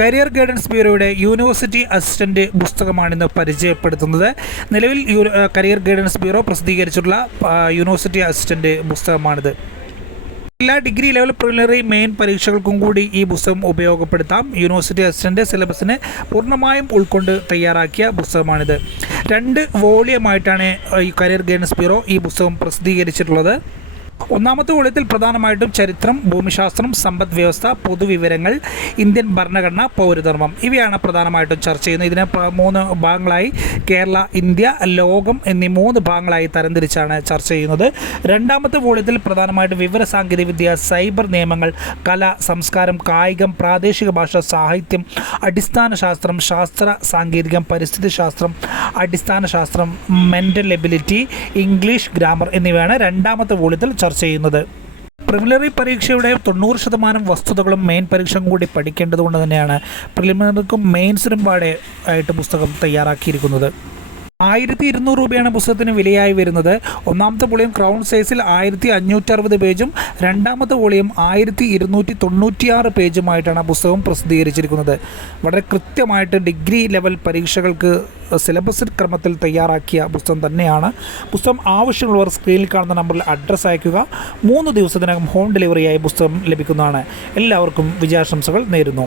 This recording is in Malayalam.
കരിയർ ഗൈഡൻസ് ബ്യൂറോയുടെ യൂണിവേഴ്സിറ്റി അസിസ്റ്റൻ്റ് പുസ്തകമാണിന്ന് പരിചയപ്പെടുത്തുന്നത്. നിലവിൽ കരിയർ ഗൈഡൻസ് ബ്യൂറോ പ്രസിദ്ധീകരിച്ചിട്ടുള്ള യൂണിവേഴ്സിറ്റി അസിസ്റ്റൻ്റ് പുസ്തകമാണിത്. എല്ലാ ഡിഗ്രി ലെവൽ പ്രിലിമിനറി മെയിൻ പരീക്ഷകൾക്കും കൂടി ഈ പുസ്തകം ഉപയോഗപ്പെടുത്താം. യൂണിവേഴ്സിറ്റി അസിസ്റ്റൻ്റ് സിലബസിനെ പൂർണ്ണമായും ഉൾക്കൊണ്ട് തയ്യാറാക്കിയ പുസ്തകമാണിത്. 2 വോളിയമായിട്ടാണ് ഈ കരിയർ ഗൈഡൻസ് ബ്യൂറോ ഈ പുസ്തകം പ്രസിദ്ധീകരിച്ചിട്ടുള്ളത്. ഒന്നാമത്തെ വോള്യത്തിൽ പ്രധാനമായിട്ടും ചരിത്രം, ഭൂമിശാസ്ത്രം, സമ്പദ് വ്യവസ്ഥ, പൊതുവിവരങ്ങൾ, ഇന്ത്യൻ ഭരണഘടന, പൗരധർമ്മം ഇവയാണ് പ്രധാനമായിട്ടും ചർച്ച ചെയ്യുന്നത്. ഇതിനെ 3 ഭാഗങ്ങളായി കേരള, ഇന്ത്യ, ലോകം എന്നീ 3 ഭാഗങ്ങളായി തരംതിരിച്ചാണ് ചർച്ച ചെയ്യുന്നത്. രണ്ടാമത്തെ വോള്യത്തിൽ പ്രധാനമായിട്ടും വിവര സാങ്കേതികവിദ്യ, സൈബർ നിയമങ്ങൾ, കല, സംസ്കാരം, കായികം, പ്രാദേശിക ഭാഷ, സാഹിത്യം, അടിസ്ഥാന ശാസ്ത്രം, ശാസ്ത്ര സാങ്കേതികം, പരിസ്ഥിതി ശാസ്ത്രം, അടിസ്ഥാന ശാസ്ത്രം, മെൻ്റൽ എബിലിറ്റി, ഇംഗ്ലീഷ്, ഗ്രാമർ എന്നിവയാണ് രണ്ടാമത്തെ വോള്യത്തിൽ ചർച്ച ചെയ്യുന്നത്. പ്രിലിമിനറി പരീക്ഷയുടെ 90% വസ്തുതകളും മെയിൻ പരീക്ഷയും കൂടി പഠിക്കേണ്ടതുകൊണ്ട് തന്നെയാണ് പ്രിലിമിനറിക്കും മെയിൻസിനും പാടെ ആയിട്ട് പുസ്തകം തയ്യാറാക്കിയിരിക്കുന്നത്. 1200 രൂപയാണ് പുസ്തകത്തിന് വിലയായി വരുന്നത്. ഒന്നാമത്തെ വോളിയം ക്രൗൺ സൈസിൽ 1560 പേജും രണ്ടാമത്തെ വോളിയം 1296 പേജുമായിട്ടാണ് പുസ്തകം പ്രസിദ്ധീകരിച്ചിരിക്കുന്നത്. വളരെ കൃത്യമായിട്ട് ഡിഗ്രി ലെവൽ പരീക്ഷകൾക്ക് സിലബസ് ക്രമത്തിൽ തയ്യാറാക്കിയ പുസ്തകം തന്നെയാണ്. പുസ്തകം ആവശ്യമുള്ളവർ സ്ക്രീനിൽ കാണുന്ന നമ്പറിൽ അഡ്രസ്സ് അയയ്ക്കുക. 3 ദിവസത്തിനകം ഹോം ഡെലിവറിയായി പുസ്തകം ലഭിക്കുന്നതാണ്. എല്ലാവർക്കും വിജയാശംസകൾ നേരുന്നു.